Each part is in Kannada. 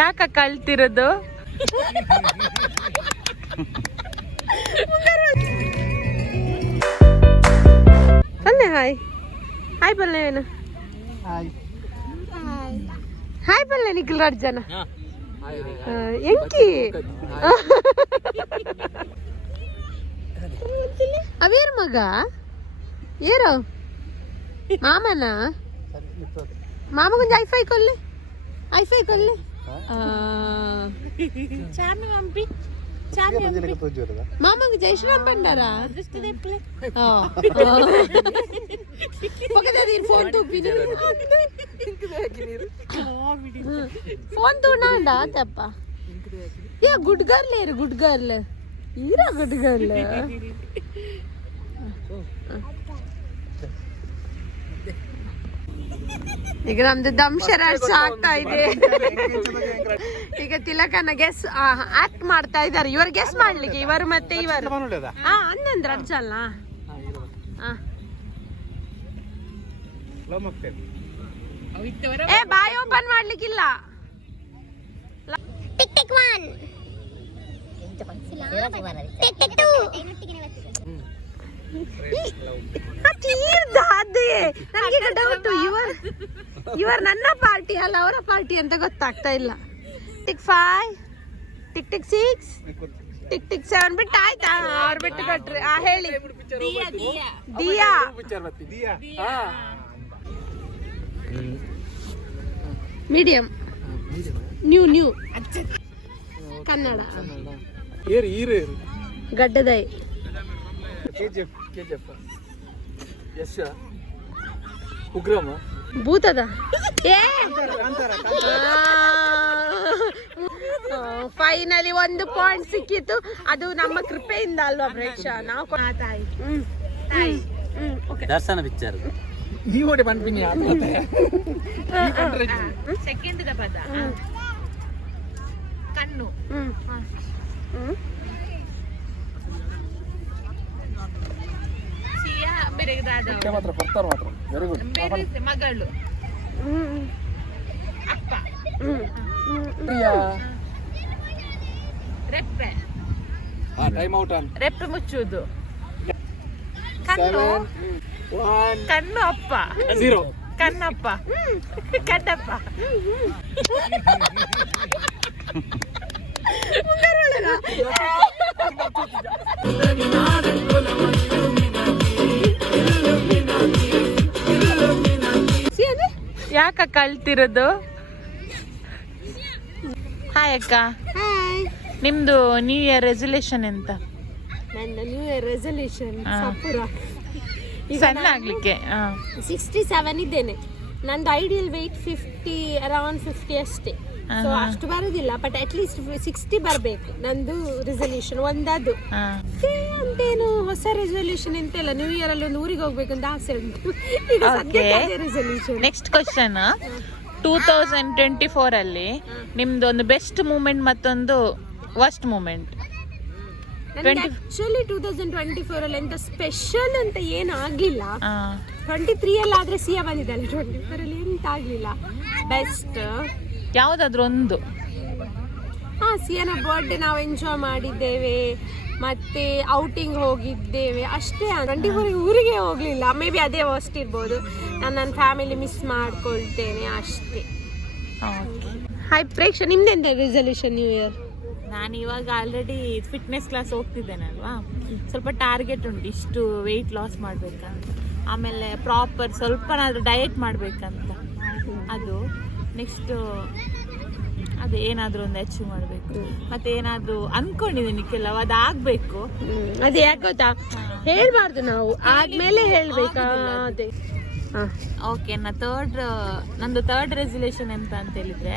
ಯಾಕ ಕಳ್ತಿರೋದು? ಬಲ್ಲೆ ಹಾಯ್ ಹಾಯ್ ಬಲ್ಲೆ ಏನು ಹಾಯ್ ಬಲ್ಲೆ ನಿಖಿಲ್ ರಾಜನ ಎಂಕಿ ಅವೇರ್ ಮಗ ಏರೋ ಮಾಮನ ಮಾಮಗೊಂದು ಐಫೈ ಕೊಲ್ಲಿ ಚಾಮಿ ಮಂಪಿ ಮಾಮಂಗ ಜೈ ಶ್ರೀರಾಮ್ ಬಂಡಾರ ಫೋನ್ ಫೋನ್ ತಗೊಂಡ ತಪ್ಪ ಯಾ ಗುಡ್ ಗರ್ಲ್ ಏರು ಗುಡ್ ಗರ್ಲ್ ಈರಾ ಗುಡ್ ಗರ್ಲ್ ಈಗ ನಮ್ದು ದಮ್ಶರಾಡ್ಸ್ ಆಗ್ತಾ ಇದೆ. ಈಗ ತಿಲಕನ ಗೆಸ್ ಆಕ್ಟ್ ಮಾಡ್ತಾ ಇದ್ದಾರೆ. ಇವರು ಗೆಸ್ ಮಾಡ್ಲಿಕ್ಕೆ ಇವರು ಮತ್ತೆ ಇವರು ಅಂದಂದ್ರ ಅರ್ಜಲ್ಲ ಏ ಬಾಯ್ ಓಪನ್ ಮಾಡ್ಲಿಕ್ಕಿಲ್ಲ. ಟಿಕ್ ಟಿಕ್ 1 ಟಿಕ್ ಟಿಕ್ 2 ನನಗೆ ಡೌಟ್ ಇವರು ನನ್ನ ಪಾರ್ಟಿ ಅಲ್ಲ ಅವರ ಪಾರ್ಟಿ ಅಂತ ಗೊತ್ತಾಗ್ತಾ ಇಲ್ಲ. Tick 5 tick tick 6 tick tick 7 ಬಿಟ್ಟು ಆಯ್ತಾ? ಅವ್ರು ಬಿಟ್ಟು ಕೊಟ್ರಿ. ಹೇಳಿ ದಿಯಾ ಮೀಡಿಯಂ ನ್ಯೂ ಕನ್ನಡ ಗಡ್ಡದೈ ಉಗ್ರಮ ಭೂತದ ಫೈನಲಿ 1 ಪಾಯಿಂಟ್ ಸಿಕ್ಕಿತ್ತು. ಅದು ನಮ್ಮ ಕೃಪೆಯಿಂದ ಅಲ್ವಾ ಪ್ರೇಕ್ಷಾ? ನಾವು ದರ್ಶನ ಪಿಕ್ಚರ್ ಈ ಓಡಿ ಬಂದ್ಬಿನಿ ಸೆಕೆಂಡ್ ಪದ ಕಣ್ಣು ಮಗಳು ಅಪ್ಪ ರೆಪ್ಪೆ ರೆಪ್ಪೆ ಮುಚ್ಚುವುದು ಕಣ್ಣು ಕಣ್ಣು ಅಪ್ಪ ಕಣ್ಣಪ್ಪ ಕಡ್ಡಪ್ಪ ಯಾಕ ಕಳ್ತಿರೋದು? ಹಾಯ್ ಅಕ್ಕ. ನಿಮ್ದು ನ್ಯೂ ಇಯರ್ ರೆಸಲ್ಯೂಷನ್ ಎಂತ? ನನ್ನ ನ್ಯೂ ಇಯರ್ ರೆಸಲ್ಯೂಷನ್ ಸಣ್ಣ ಆಗ್ಲಿಕ್ಕೆ 67 ಇದ್ದೇನೆ. ನಂದು ಐಡಿಯಲ್ ವೆಯ್ಟ್ 50 ಅರೌಂಡ್ 50 ಅಷ್ಟೇ. ಸೊ ಅಷ್ಟು ಬರುದಿಲ್ಲ, ಬಟ್ ಅಟ್ ಲೀಸ್ಟ್ 60 ಬರಬೇಕು ನಂದು ರೆಸಲ್ಯೂಷನ್. ಒಂದದು ಅಂತೇನು ಹೊಸ ರೆಸಲ್ಯೂಷನ್ ಎಂತೆಲ್ಲ. ನ್ಯೂ ಇಯರ್ ಅಲ್ಲಿ ಒಂದು ಊರಿಗೆ ಹೋಗ್ಬೇಕು ಅಂತ ಆಸೆ ಉಂಟು. ಈಗ ಸದ್ಯಕ್ಕೆ ರೆಸಲ್ಯೂಷನ್. ನೆಕ್ಸ್ಟ್ ಕ್ವಶನ್, 2024 ಅಲ್ಲಿ ನಿಮ್ದು ಒಂದು ಬೆಸ್ಟ್ ಮೂಮೆಂಟ್ ಮತ್ತೊಂದು ವರ್ಸ್ಟ್ ಮೂಮೆಂಟ್. ಆಕ್ಚುಲಿ 2024 ಅಲ್ಲಿ ಎಂತ ಸ್ಪೆಷಲ್ ಅಂತ ಏನು ಆಗ್ಲಿಲ್ಲ. 23 ಅಲ್ಲಿ ಆದ್ರೆ ಸಿಯಾ ಬಂದಿದ್ದಲ್ಲ, 24 ಅಲ್ಲಿ ಎಂತ ಆಗ್ಲಿಲ್ಲ. ಬೆಸ್ಟ್ ಯಾವ್ದಾದ್ರು ಒಂದು? ಸಿಯಾನ ಬರ್ಡೇ ನಾವು ಎಂಜಾಯ್ ಮಾಡಿದ್ದೇವೆ, ಮತ್ತೆ ಔಟಿಂಗ್ ಹೋಗಿದ್ದೇವೆ ಅಷ್ಟೇ. 24 ಊರಿಗೆ ಹೋಗ್ಲಿಲ್ಲ. ಮೇ ಬಿ ಅದೇ ವರ್ಸ್ಟ್ ಇರ್ಬೋದು. ನಾನು ನನ್ನ ಫ್ಯಾಮಿಲಿ ಮಿಸ್ ಮಾಡ್ಕೊಳ್ತೇನೆ ಅಷ್ಟೇ. ಹಾಯ್ ಪ್ರೇಕ್ಷಾ, ನಿಮ್ದೆಂತ ರೆಸಲ್ಯೂಷನ್ ನ್ಯೂ ಇಯರ್? ನಾನು ಇವಾಗ ಆಲ್ರೆಡಿ ಫಿಟ್ನೆಸ್ ಕ್ಲಾಸ್ ಹೋಗ್ತಿದ್ದೇನಲ್ವಾ, ಸ್ವಲ್ಪ ಟಾರ್ಗೆಟ್ ಉಂಟು, ಇಷ್ಟು ವೆಯ್ಟ್ ಲಾಸ್ ಮಾಡ್ಬೇಕಂತ. ಆಮೇಲೆ ಪ್ರಾಪರ್ ಸ್ವಲ್ಪನಾದ್ರೂ ಡಯಟ್ ಮಾಡ್ಬೇಕಂತ. ಅದು ನೆಕ್ಸ್ಟ್ ಅದೇ ಏನಾದ್ರೂ ಒಂದು ಅಚೀವ್ ಮಾಡಬೇಕು. ಮತ್ತೆ ಏನಾದ್ರೂ ಅನ್ಕೊಂಡಿದ್ದೀನಿ ಕೆಲವು, ಅದಾಗಬೇಕು. ಅದೇ ಯಾಕೆ ಗೊತ್ತಾ, ಹೇಳ್ಬಾರ್ದು ನಾವು, ಆದ್ಮೇಲೆ ಹೇಳ್ಬೇಕಾ. ಅದೇ ಓಕೆ. ನಂದು ಥರ್ಡ್ ರೆಸಲ್ಯೂಷನ್ ಎಂತ ಅಂತ ಹೇಳಿದ್ರೆ,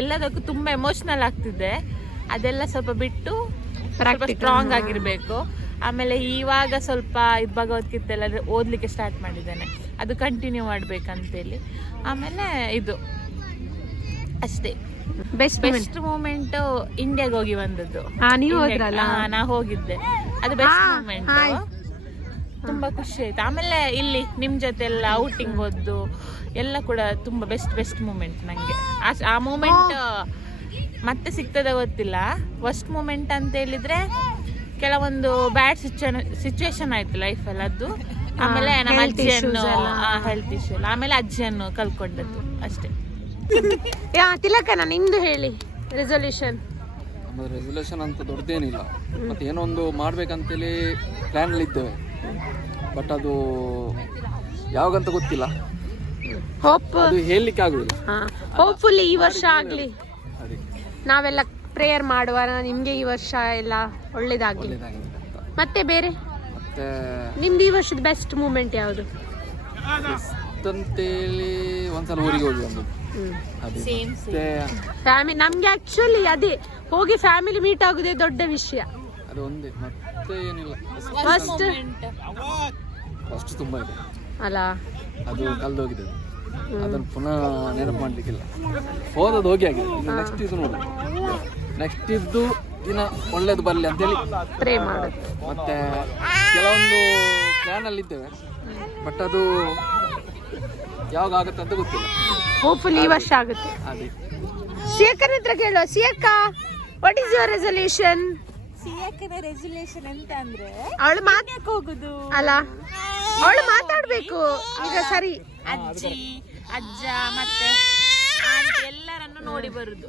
ಎಲ್ಲದಕ್ಕೂ ತುಂಬ ಎಮೋಷ್ನಲ್ ಆಗ್ತಿದೆ, ಅದೆಲ್ಲ ಸ್ವಲ್ಪ ಬಿಟ್ಟು ಸ್ವಲ್ಪ ಸ್ಟ್ರಾಂಗ್ ಆಗಿರಬೇಕು. ಆಮೇಲೆ ಇವಾಗ ಸ್ವಲ್ಪ ಭಗವದ್ಗೀತೆ ಎಲ್ಲ ಓದಲಿಕ್ಕೆ ಸ್ಟಾರ್ಟ್ ಮಾಡಿದ್ದೇನೆ, ಅದು ಕಂಟಿನ್ಯೂ ಮಾಡ್ಬೇಕಂತೇಳಿ. ಆಮೇಲೆ ಇದು ಅಷ್ಟೇ. ಬೆಸ್ಟ್ ಮೂಮೆಂಟ್ ಇಂಡಿಯಾಗೆ ಹೋಗಿ ಬಂದದ್ದು. ನೀವು ಹೋದ್ರಲ್ಲ? ನಾ ಹೋಗಿದ್ದೆ, ಅದು ಬೆಸ್ಟ್ ಮೂಮೆಂಟ್. ತುಂಬಾ ಖುಷಿ ಆಯ್ತು. ಆಮೇಲೆ ಇಲ್ಲಿ ನಿಮ್ ಜೊತೆ ಎಲ್ಲ ಔಟಿಂಗ್ ಹೋದ್ದು ಎಲ್ಲ ಕೂಡ ತುಂಬಾ ಬೆಸ್ಟ್ ಮೂಮೆಂಟ್ ನಂಗೆ. ಆ ಮೂಮೆಂಟ್ ಮತ್ತೆ ಸಿಗ್ತದೆ ಗೊತ್ತಿಲ್ಲ. ಫಸ್ಟ್ ಮೂಮೆಂಟ್ ಅಂತ ಹೇಳಿದ್ರೆ ಕೆಲವೊಂದು ಬ್ಯಾಡ್ ಸಿಚುವೇಶನ್ ಆಯ್ತು ಲೈಫಲ್ಲಿ ಅದು. ಆಮೇಲೆ ನಮ್ಮ ಅಜ್ಜಿಯನ್ನು ಹೆಲ್ತ್ ಇಶ್ಯೂ ಎಲ್ಲ, ಆಮೇಲೆ ಅಜ್ಜಿಯನ್ನು ಕಲ್ಕೊಂಡದ್ದು ಅಷ್ಟೇ. ತಿಲಕನ ನಿಮ್ದು ಹೇಳಿ ರೆಸೊಲ್ಯೂಷನ್. ನಮ್ಮ ರೆಸೊಲ್ಯೂಷನ್ ಅಂತ ದೊಡ್ಡದೇನಿಲ್ಲ, ಮತ್ತೆ ಏನೋ ಒಂದು ಮಾಡ್ಬೇಕಂತೇಳಿ ಪ್ಲಾನ್ ಅಲ್ಲಿ ಇದ್ದೇವೆ. ಬಟ್ ಅದು ಯಾವಾಗಂತ ಗೊತ್ತಿಲ್ಲ, ಹೋಪ್ ಅದು ಹೇಳಲಿಕ್ಕೆ ಆಗುದಿಲ್ಲ. ಹೋಪ್ಫುಲಿ ಈ ವರ್ಷ ಆಗ್ಲಿ, ಅದೇ ನಾವೆಲ್ಲ ಪ್ರೇಯರ್ ಮಾಡುವ ನಿಮ್ಗೆ ಈ ವರ್ಷ ಎಲ್ಲ ಒಳ್ಳೇದಾಗ್ಲಿ. ಒಳ್ಳೇದಾಗಿದೆ ಅಂತ. ಮತ್ತೆ ಬೇರೆ ಮತ್ತೆ ನಿಮ್ದು ಈ ವರ್ಷದ ಬೆಸ್ಟ್ ಮೂಮೆಂಟ್ ಯಾವುದು? ಅಂತೇಳಿ ಒಂದ್ಸಲ ಊರಿಗೆ ಹೋಗಿ ಬಂದು ಅದೇ. ಮತ್ತೆ ಫ್ಯಾಮಿಲಿ ನಮ್ಗೆ ಆಕ್ಚುಲಿ ಅದೇ ಹೋಗಿ ಫ್ಯಾಮಿಲಿ ಮೀಟ್ ಆಗುದೇ ದೊಡ್ಡ ವಿಷಯ. ಅದು ಒಂದೇ, ಮತ್ತೆ ಏನಿಲ್ಲ. ಫಸ್ಟ್ ತುಂಬಾ ಇದೆ ಅಲ್ಲ, ಅದು ಕಲ್ದೋಗಿದೆ. ಅದನ್ನು ಪುನಃ ನೆನಪು ಮಾಡ್ಲಿಕ್ಕಿಲ್ಲ. ಹೋದದ್ದು ಹೋಗಿ ಆಗಿದೆ. ನೆಕ್ಸ್ಟ್ ಇದು ನೋಡಿ, ನೆಕ್ಸ್ಟ್ ಇದ್ದು ದಿನ ಒಳ್ಳೇದು ಬರಲಿ ಅಂತೇಳಿ ಪ್ರೇ ಮಾಡೋದು. ಮತ್ತೆ ಕೆಲವೊಂದು ಪ್ಲಾನ್ ಅಲ್ಲಿ ಇದ್ದೇವೆ, ಬಟ್ ಅದು ಯಾವಾಗ ಆಗುತ್ತೆ ಅಂತ ಗೊತ್ತಿಲ್ಲ. ಹೋಪ್ಫುಲಿ ಈ ವರ್ಷ ಆಗುತ್ತೆ. ಅದೇ ಸಿಯಕ್ಕನ ಹತ್ರ ಕೇಳುವ. ಸಿಯಕ್ಕ, ವಾಟ್ ಈಸ್ ಯುವರ್ ರೆಸೊಲ್ಯೂಷನ್? ಸಿಯಕ್ಕನ ರೆಸೊಲ್ಯೂಷನ್ ಅಂತ ಅಂದ್ರೆ ಅವಳು ಹೋಗುದು ಅಲ್ಲ, ಅವಳು ಮಾತಾಡ್ಬೇಕು ಈಗ. ಸರಿ, ಅಜ್ಜಿ ಅಜ್ಜ ಮತ್ತೆ ಆಂಟಿ ಎಲ್ಲರನ್ನು ನೋಡಿ ಬರುದು.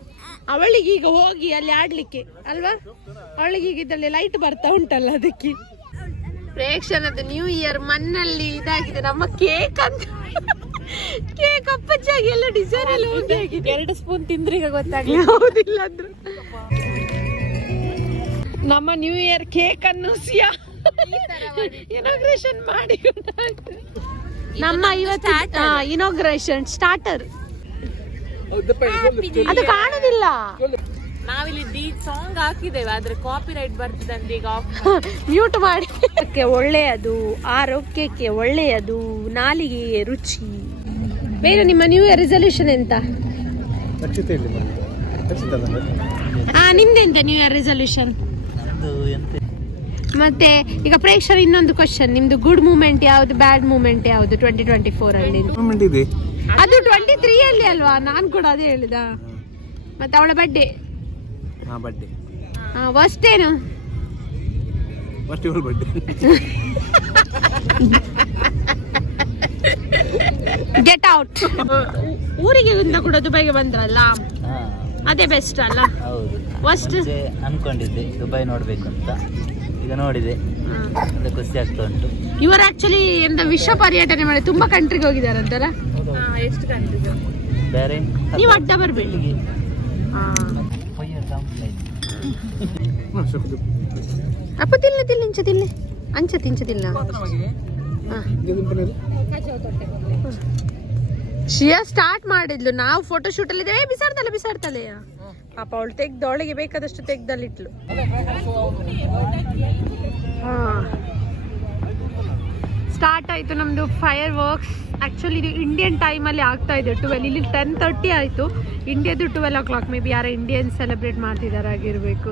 ಅವಳಿಗೆ ಈಗ ಹೋಗಿ ಅಲ್ಲಿ ಆಡ್ಲಿಕ್ಕೆ ಅಲ್ವಾ? ಅವಳಿಗೆ ಈಗ ಇದ್ರಲ್ಲಿ ಲೈಟ್ ಬರ್ತಾ ಉಂಟಲ್ಲ, ಅದಕ್ಕೆ. ಪ್ರೇಕ್ಷಣದ ನ್ಯೂ ಇಯರ್ ಮಣ್ಣಲ್ಲಿ ಇದಾಗಿದೆ. ನಮ್ಮ ಕೇಕ್ ಅಂತ ಕೇಕ್ ಅಪ್ಪಚ್ಚಾಗಿ ಎಲ್ಲ ಡಿಸೈನ್ ಎಲ್ಲ ಹೋಗಿ ಆಗಿದೆ. 2 ಸ್ಪೂನ್ ತಿಂದ್ರೆ ಈಗ ಗೊತ್ತಾಗಲಿ. ಹೌದಿಲ್ಲ ಅಂದ್ರು. ನಮ್ಮ ನ್ಯೂ ಇಯರ್ ಕೇಕ್ ಅನ್ನು ಇನಾಗ್ರೇಷನ್ ಮಾಡಿ ನಮ್ಮ ಇವತ್ತು ಇನಾಗ್ರೇಷನ್ ಸ್ಟಾರ್ಟರ್ ಅದು ಕಾಣುದಿಲ್ಲ. ನಾವಿಲ್ಲಿ ಡಿ ಸಾಂಗ್ ಹಾಕಿದ್ದೇವೆ, ಆದ್ರೆ ಕಾಪಿ ರೈಟ್ ಬರ್ತದೆ ಅಂತ ಈಗ ಮ್ಯೂಟ್ ಮಾಡಿ. ಒಳ್ಳೆಯದು, ಆರೋಗ್ಯಕ್ಕೆ ಒಳ್ಳೆಯದು, ನಾಲಿಗೆ ರುಚಿ. ಬೇರೆ ನಿಮ್ಮ ನ್ಯೂ ಇಯರ್ ರೆಸೊಲ್ಯೂಷನ್ ಎಂತ? ನಿಮ್ದೆಂತ ನ್ಯೂ ಇಯರ್ ರೆಸೊಲ್ಯೂಷನ್? ಮತ್ತೆ ಈಗ ಪ್ರೇಕ್ಷರ ಇನ್ನೊಂದು ಕ್ವಶನ್, ನಿಮ್ದು ಗುಡ್ ಮೂಮೆಂಟ್ ಯಾವ್ದು, ಬ್ಯಾಡ್ ಮೂಮೆಂಟ್ ಯಾವ್ದು 2024 ಅಲ್ಲಿ? ಅದು 23 ಅಲ್ಲಿ ಅಲ್ವಾ? ನಾನ್ ಕೂಡ ಅದೇ ಹೇಳಿದ. ಮತ್ತೆ ಅವಳ ಬರ್ಡೇ ವರ್ಸ್ಟ್ ಏನು? Get out. ಊರಿಗೆ ಇಂದ ಕೂಡ ದುಬೈಗೆ ಬಂದ್ರಲ್ಲ, ಅದೇ ಬೆಸ್ಟ್ ಅಲ್ಲ? ಫಸ್ಟ್ ಅನ್ಕೊಂಡಿದ್ದೆ ದುಬೈ ನೋಡ್ಬೇಕು ಅಂತ, ಈಗ ನೋಡಿದೆ, ಖುಷಿ ಆಗ್ತಾ ಉಂಟು. ಇವರು ಆಕ್ಚುಲಿ ಎಂತ ವಿಶ್ವ ಪರ್ಯಟನೆ ಮಾಡಿ ತುಂಬಾ ಕಂಟ್ರಿಗೆ ಹೋಗಿದಾರಂತಲ್ಲ? ಎಷ್ಟು ಕಂಟ್ರಿ? ಬೇರೆ ನೀವು ಅಡ್ಡ ಬರ್ಬೇಡಿ. ಅಪ್ಪ ತಿಲ್ಲ ಅಂಚ ಶಿಯಾ ಸ್ಟಾರ್ಟ್ ಮಾಡಿದ್ಲು, ನಾವು ಫೋಟೋ ಶೂಟ್ ಅಲ್ಲಿ ಇದ್ದೇವೆ. ಬಿಸಾಡ್ತಲೆ ಪಾಪ ಅವಳು ತೆಗ್ದು ಅವಳಿಗೆ ಬೇಕಾದಷ್ಟು ತೆಗ್ದಲ್ಲಿಟ್ಲು. ಸ್ಟಾರ್ಟ್ ಆಯ್ತು ನಮ್ದು ಫೈರ್ ವರ್ಕ್ಸ್. ಆಕ್ಚುಲಿ ಇದು ಇಂಡಿಯನ್ ಟೈಮ್ ಅಲ್ಲಿ ಆಗ್ತಾ ಇದೆ 12, ಇಲ್ಲಿ 10:30 ಆಯ್ತು. ಇಂಡಿಯಾದು 12 o'clock. ಮೇ ಬಿ ಯಾರ ಇಂಡಿಯನ್ ಸೆಲೆಬ್ರೇಟ್ ಮಾಡ್ತಿದ್ದಾರೆ ಆಗಿರ್ಬೇಕು.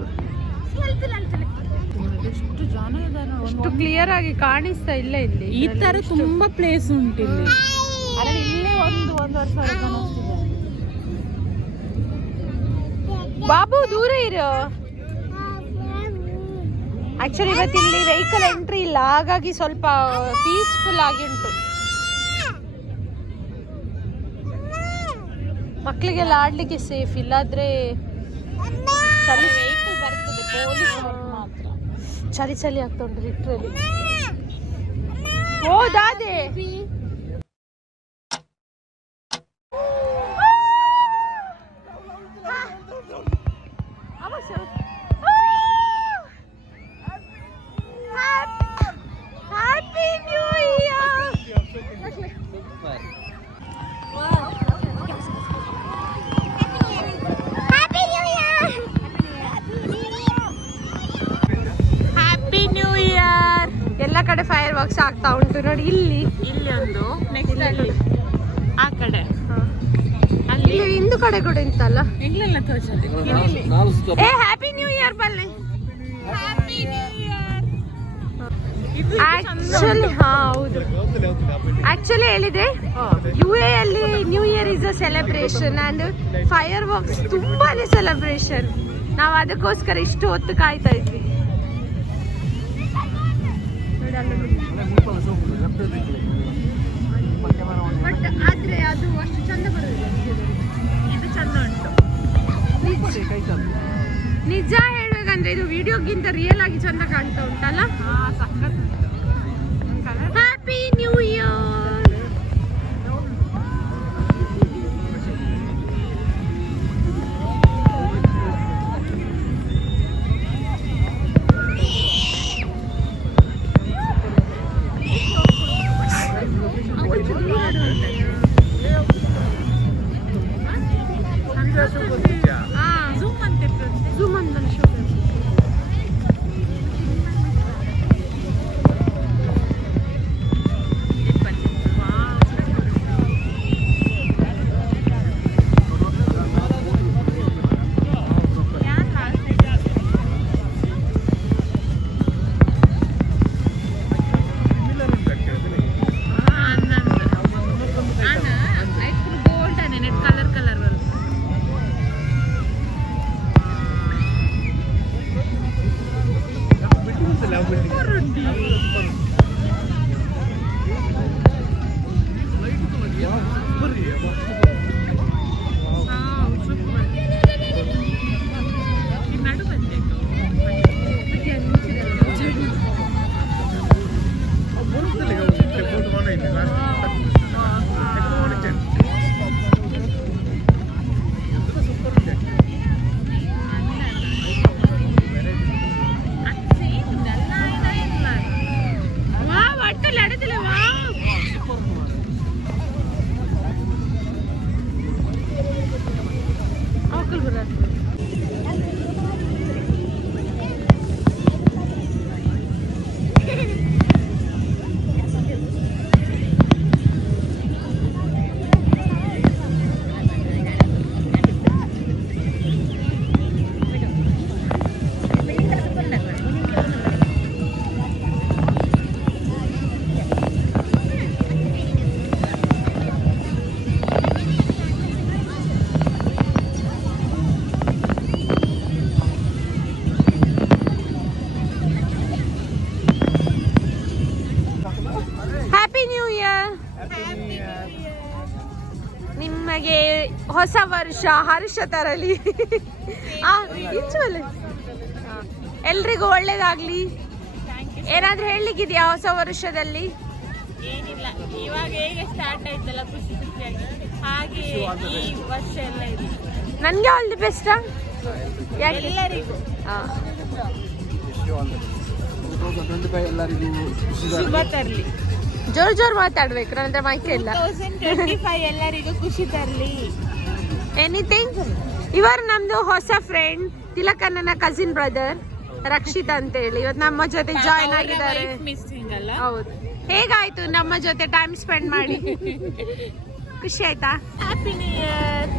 ಎಷ್ಟು ಜನ ಇದ್ದಾರೆ, ಅಷ್ಟು ಕ್ಲಿಯರ್ ಆಗಿ ಕಾಣಿಸ್ತಾ ಇಲ್ಲ ಇಲ್ಲಿ. ಈ ತರ ತುಂಬಾ ಪ್ಲೇಸ್ ಉಂಟು ಇಲ್ಲಿ. ಅಲ್ಲ, ಇಲ್ಲೇ 1-1.5 ಜನ ಅಷ್ಟಿದ್ದಾರೆ. ಬಾಬು ದೂರ ಇರು. ಆಕ್ಚುಲಿ ಇವತ್ತು ಇಲ್ಲಿ ವೆಹಿಕಲ್ ಎಂಟ್ರಿ ಇಲ್ಲ, ಹಾಗಾಗಿ ಸ್ವಲ್ಪ ಪೀಸ್ಫುಲ್ ಆಗಿ ಉಂಟು. ಮಕ್ಕಳಿಗೆಲ್ಲ ಆಡ್ಲಿಕ್ಕೆ ಸೇಫ್, ಇಲ್ಲಾದ್ರೆ ವೆಹಿಕಲ್ ಬರ್ತದೆ, ಪೊಲೀಸ್ ಮಾತ್ರ. ಚಳಿ ಆಗ್ತಾ ಉಂಟು ಲಿಟ್ರಲಿ. ಹೋದಾದೆ happy new year. Happy new year. ಎಲ್ಲ ಕಡೆ ಫೈರ್ ವರ್ಕ್ಸ್ ಆಗ್ತಾ ಉಂಟು ನೋಡಿ. ಇಲ್ಲಿ ಒಂದು ನೆಕ್ಸ್ಟ್ ಅಲ್ಲಿ ಆ ಕಡೆ ಅಲ್ಲಿ ಇಲ್ಲಿ ಇಂದು ಕಡೆ ಕೂಡ ಇಂತಲ್ಲ. ಇಲ್ಲ ತೋರಿಸದೆ. ಏ ಹ್ಯಾಪಿ ನ್ಯೂ ಇಯರ್ ಬಲ್ಲೆ. Happy new year. ಆಕ್ಚುಲಿ ಹೌದು ಆಕ್ಚುಲಿ ಹೇಳಿದೆ UAE ಅಲ್ಲಿ new year is a celebration and fire works ತುಂಬಾನೇ ಸೆಲೆಬ್ರೇಷನ್. ನಾವು ಅದಕ್ಕೋಸ್ಕರ ಇಷ್ಟು ಹೊತ್ತು ಕಾಯ್ತಾ ಇದ್ವಿ. ಬಟ್ ಆದ್ರೆ ಅದು ಅಷ್ಟು ಚಂದ ಬರೋದಿಲ್ಲ. ಇದು ಚಂದ ಉಂಟು. ನಿಜ ಹೇಳ್ಬೇಕಂದ್ರೆ ಇದು ವಿಡಿಯೋಗಿಂತ ರಿಯಲ್ ಆಗಿ ಚಂದ ಕಾಣ್ತಾ ಉಂಟಲ್ಲ. ಸಖತ್ ಉಂಟು. Happy new year. Zoom on the show. ನಿಮಗೆ ಹೊಸ ವರ್ಷ ಹರ್ಷ ತರಲಿ. ಎಲ್ರಿಗೂ ಒಳ್ಳೇದಾಗ್ಲಿ. ಏನಾದ್ರೂ ಹೇಳಲಿಕ್ಕಿದ್ಯಾ ಹೊಸ ವರ್ಷದಲ್ಲಿ? ಏನಿಲ್ಲ, ಇವಾಗ ಹೇಗೆ ಸ್ಟಾರ್ಟ್ ಆಯ್ತಲ್ಲ ಖುಷಿ ಖುಷಿಯಾಗಿ, ಹಾಗೆ ಈ ವರ್ಷ ಎಲ್ಲ ಇದೆ. ನನ್ಗೆ ಆಲ್ ದಿ ಬೆಸ್ಟ್ ಎಲ್ಲರಿಗೂ ಶುಭ ತರಲಿ. ಜೋರ್ ಮಾತಾಡ್ಬೇಕು, ನನ್ನ ಹತ್ರ ಮಾಹಿತಿ ಇಲ್ಲ. 2025 ಎಲ್ಲರಿಗೂ ಖುಷಿ ತರಲಿ. ಎನಿಥಿಂಗ್. ಇವರು ನಮ್ದು ಹೊಸ ಫ್ರೆಂಡ್, ತಿಲಕ್ ನನ್ನ ಕಸಿನ್ ಬ್ರದರ್ ರಕ್ಷಿತ್ ಅಂತ ಹೇಳಿ, ಇವತ್ತು ನಮ್ಮ ಜೊತೆ ಜಾಯ್ನ್ ಆಗಿದ್ದಾರೆ. ಹೌದು. ಹೇಗಾಯ್ತು ನಮ್ಮ ಜೊತೆ ಟೈಮ್ ಸ್ಪೆಂಡ್ ಮಾಡಿ? ಖುಷಿ ಆಯ್ತಾ? Happy new year.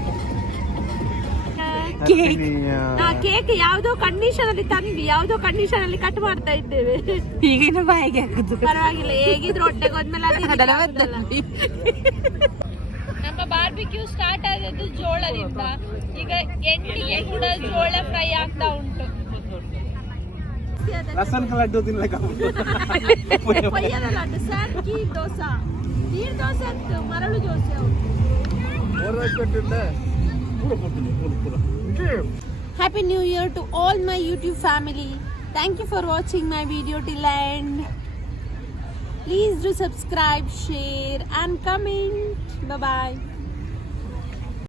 ಕೇಕ್ ಯಾವ್ದೋ ಕಂಡೀಷನ್ ಅಲ್ಲಿ ತಂದ್ವಿ, ಯಾವ್ದೋ ಕಂಡೀಷನ್ ಅಲ್ಲಿ ಕಟ್ ಮಾಡ್ತಾ ಇದ್ದೇವೆ. ಈಗಿನ ಬಾಯಿಗೆ ಹಾಕುದು ಪರವಾಗಿಲ್ಲ, ಹೇಗಿದ್ರು ಹೊಟ್ಟೆಗೆ ಹೋದ್ಮೇಲೆ. ನಮ್ಮ ಬಾರ್ಬಿಕ್ಯೂ ಸ್ಟಾರ್ಟ್ ಆದದ್ದು ಜೋಳದಿಂದ, ಈಗ ಎಂಟಿಗೆ ಕೂಡ ಜೋಳ ಫ್ರೈ ಆಗ್ತಾ ಉಂಟು. ರಸನ್ ಲಡ್ಡು ತಿನ್ಲಿಕ್ಕೆ ಲಡ್ಡು ಸರ್, ಕೀರ್ ದೋಸೆ, ನೀರ್ ದೋಸೆ ಅಂತ ಮರಳು dosa. Happy New Year to all my YouTube family. Thank you for watching my video till end. Please do subscribe, share and comment. Bye bye.